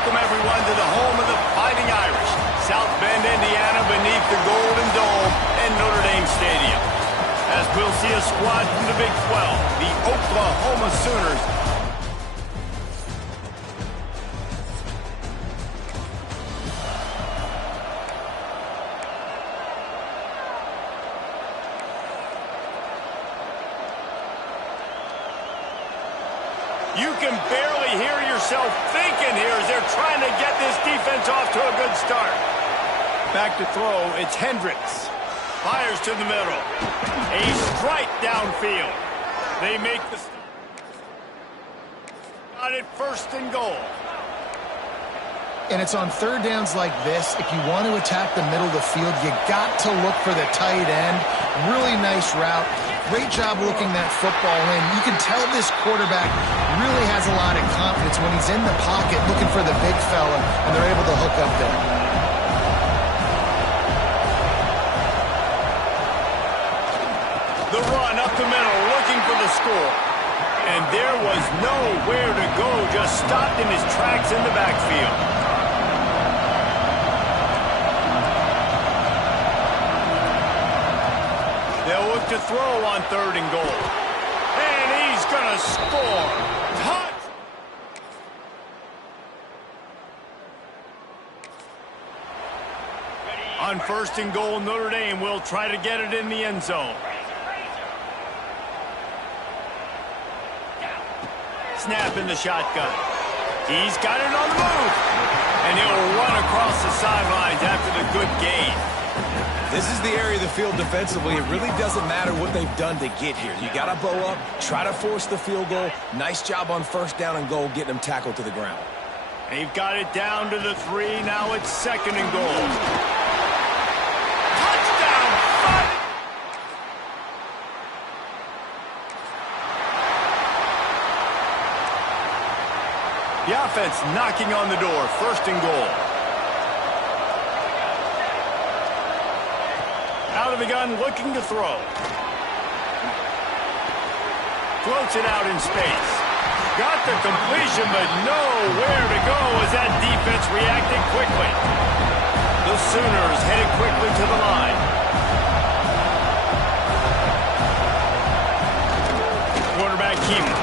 welcome everyone to the home of the Fighting Irish, South Bend, Indiana, beneath the Golden Dome and Notre Dame Stadium. As we'll see a squad from the Big 12, the Oklahoma Sooners. You can barely hear yourself thinking here as they're trying to get this defense off to a good start. Back to throw, it's Hendricks. Fires to the middle. A strike downfield. They make the stop. Got it, first and goal. And it's on third downs like this. If you want to attack the middle of the field, you got to look for the tight end. Really nice route. Great job looking that football in. You can tell this quarterback really has a lot of confidence when he's in the pocket looking for the big fella, and they're able to hook up there. The run up the middle, looking for the score. And there was nowhere to go, just stopped in his tracks in the backfield. They'll look to throw on third and goal. And he's going to score. Touch! On first and goal, Notre Dame will try to get it in the end zone. Snap in the shotgun. He's got it on the move. And he'll run across the sidelines after the good gain. This is the area of the field defensively. It really doesn't matter what they've done to get here. You got to bow up, try to force the field goal. Nice job on first down and goal, getting them tackled to the ground. They've got it down to the 3. Now it's second and goal. Touchdown! The offense knocking on the door. First and goal. Out of the gun, looking to throw. Floats it out in space. Got the completion, but nowhere to go as that defense reacted quickly. The Sooners headed quickly to the line. Quarterback Keeman.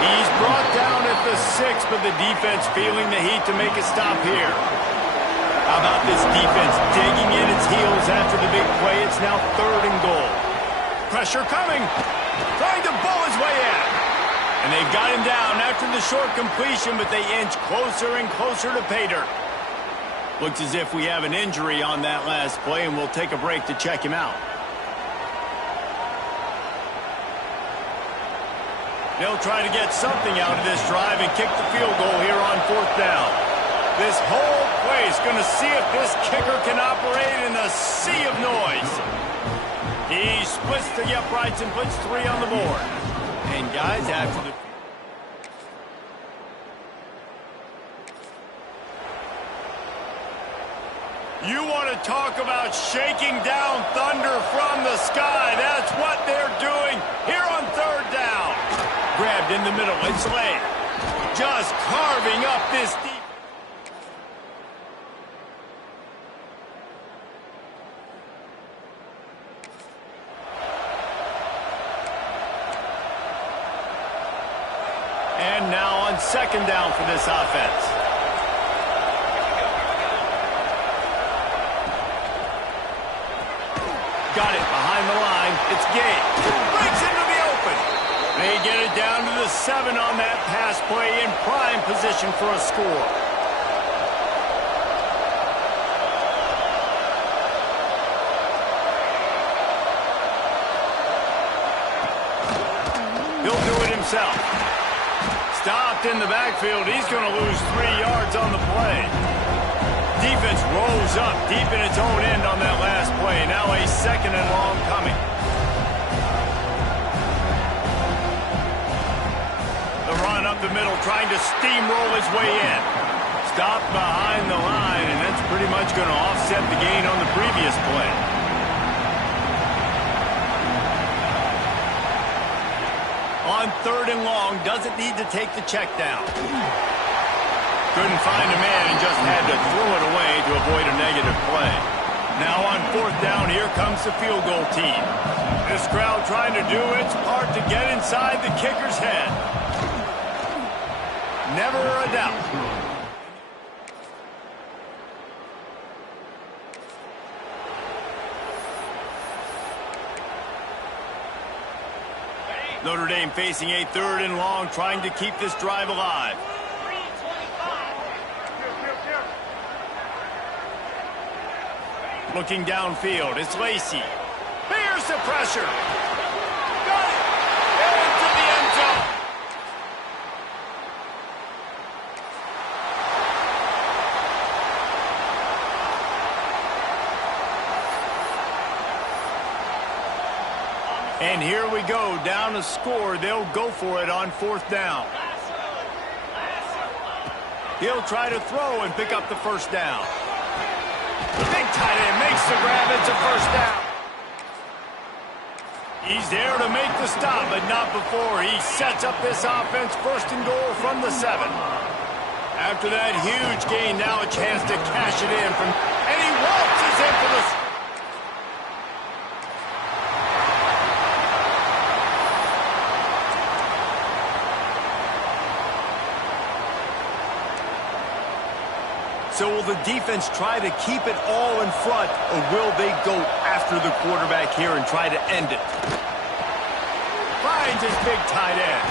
He's brought down at the 6, but the defense feeling the heat to make a stop here. How about this defense digging in its heels after the big play? It's now third and goal. Pressure coming. Trying to bull his way in. And they've got him down after the short completion, but they inch closer and closer to pay dirt. Looks as if we have an injury on that last play, and we'll take a break to check him out. They'll try to get something out of this drive and kick the field goal here on fourth down. This whole place going to see if this kicker can operate in a sea of noise. He splits the uprights and puts 3 on the board. And guys, after the... You want to talk about shaking down thunder from the sky. That's what they're doing here on third down. Grabbed in the middle. It's late. Just carving up this defense. And now on second down for this offense. Got it behind the line. It's Gay. Breaks into the open. They get it down to the 7 on that pass play in prime position for a score. He'll do it himself. Stopped in the backfield. He's going to lose 3 yards on the play. Defense rolls up deep in its own end on that last play. Now a second and long coming. The run up the middle, trying to steamroll his way in. Stopped behind the line, and that's pretty much going to offset the gain on the previous play. On third and long, doesn't need to take the check down. Couldn't find a man and just had to throw it away to avoid a negative play. Now on fourth down, here comes the field goal team. This crowd trying to do its part to get inside the kicker's head. Never a doubt. Notre Dame facing a 3rd and long, trying to keep this drive alive. Looking downfield, it's Lacey. Here's the pressure. Got it. Into the end zone. And here we go, down a score. They'll go for it on 4th down. He'll try to throw and pick up the 1st down. The big tight end makes the grab. It's a 1st down. He's there to make the stop, but not before. He sets up this offense 1st and goal from the 7. After that huge gain, now a chance to cash it in from, and he waltzes in for the. So will the defense try to keep it all in front, or will they go after the quarterback here and try to end it? Finds his big tight end.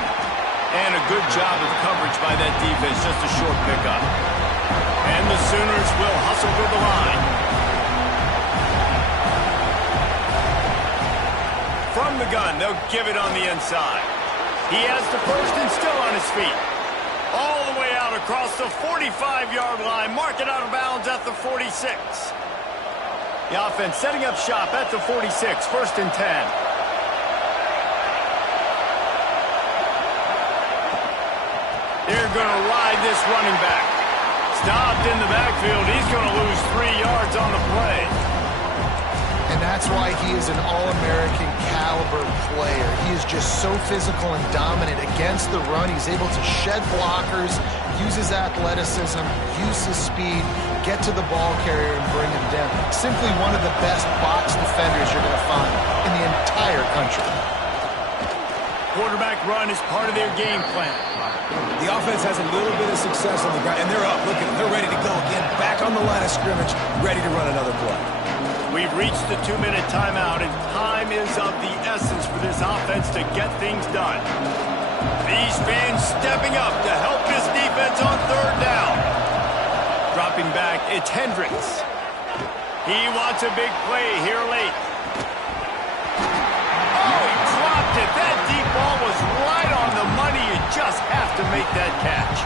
And a good job of coverage by that defense, just a short pickup. And the Sooners will hustle to the line. From the gun, they'll give it on the inside. He has the 1st and still on his feet. All the way out across the 45-yard line. Mark it out of bounds at the 46. The offense setting up shop at the 46. 1st and 10. They're going to ride this running back. Stopped in the backfield. He's going to lose 3 yards on the play. And that's why he is an All-American caliber player. He is just so physical and dominant against the run. He's able to shed blockers, use his athleticism, use his speed, get to the ball carrier and bring him down. Simply one of the best box defenders you're going to find in the entire country. Quarterback run is part of their game plan. The offense has a little bit of success on the ground, and they're up. Look at them. They're ready to go again. Back on the line of scrimmage, ready to run another play. We've reached the 2-minute timeout, and time is of the essence for this offense to get things done. These fans stepping up to help this defense on 3rd down. Dropping back, it's Hendricks. He wants a big play here late. Oh, he dropped it. That deep ball was right on the money. You just have to make that catch.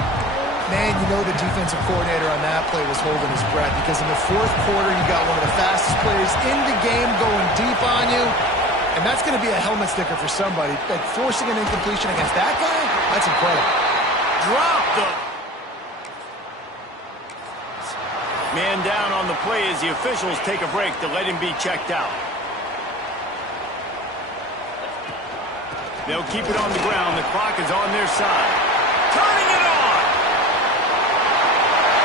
Man, you know the defensive coordinator on that play was holding his breath, because in the 4th quarter, you got one of the fastest players in the game going deep on you, and that's going to be a helmet sticker for somebody. Like, forcing an incompletion against that guy, that's incredible. Dropped the man down on the play as the officials take a break to let him be checked out. They'll keep it on the ground. The clock is on their side. Turning it on.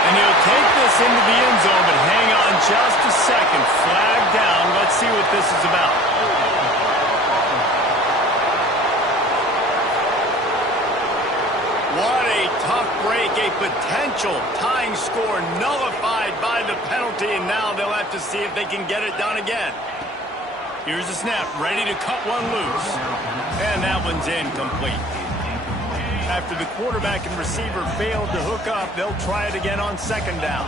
And he'll take this into the end zone, but hang on just a second. Flag down. Let's see what this is about. What a tough break. A potential tying score nullified by the penalty, and now they'll have to see if they can get it done again. Here's the snap. Ready to cut one loose. And that one's incomplete. After the quarterback and receiver failed to hook up, they'll try it again on 2nd down.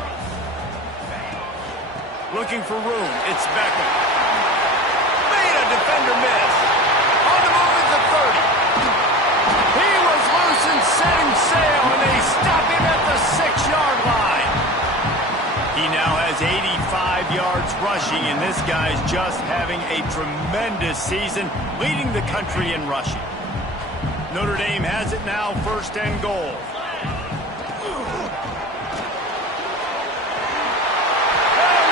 Looking for room, it's Beckham. Made a defender miss. On the move is the 30. He was loose and setting sail, and they stop him at the 6-yard line. He now has 85 yards rushing, and this guy's just having a tremendous season, leading the country in rushing. Notre Dame has it now, 1st and goal. And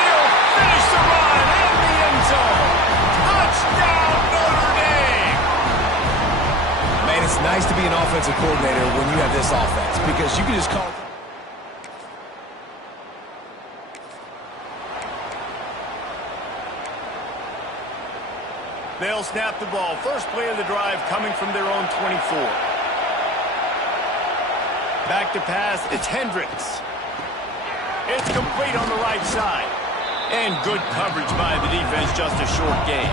he'll finish the run in the end zone. Touchdown, Notre Dame! Man, it's nice to be an offensive coordinator when you have this offense, because you can just call it. They'll snap the ball. First play of the drive coming from their own 24. Back to pass. It's Hendricks. It's complete on the right side. And good coverage by the defense, just a short gain.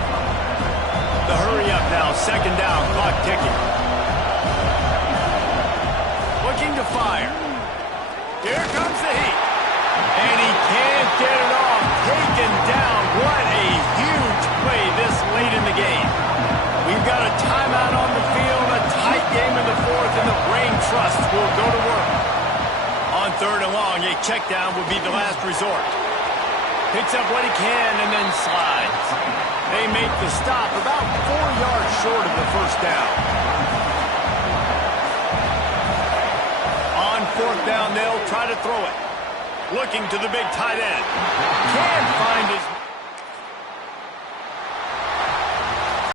The hurry up now, second down, clock ticking. Looking to fire. Here comes the heat. And he can't get it off. Taken down. What a huge play this late in the game. We've got a timeout on the field, a tight game in the fourth, and the brain trust will go to work. On third and long, a check down would be the last resort. Picks up what he can and then slides. They make the stop about 4 yards short of the first down. On fourth down, they'll try to throw it. Looking to the big tight end. Can't find his...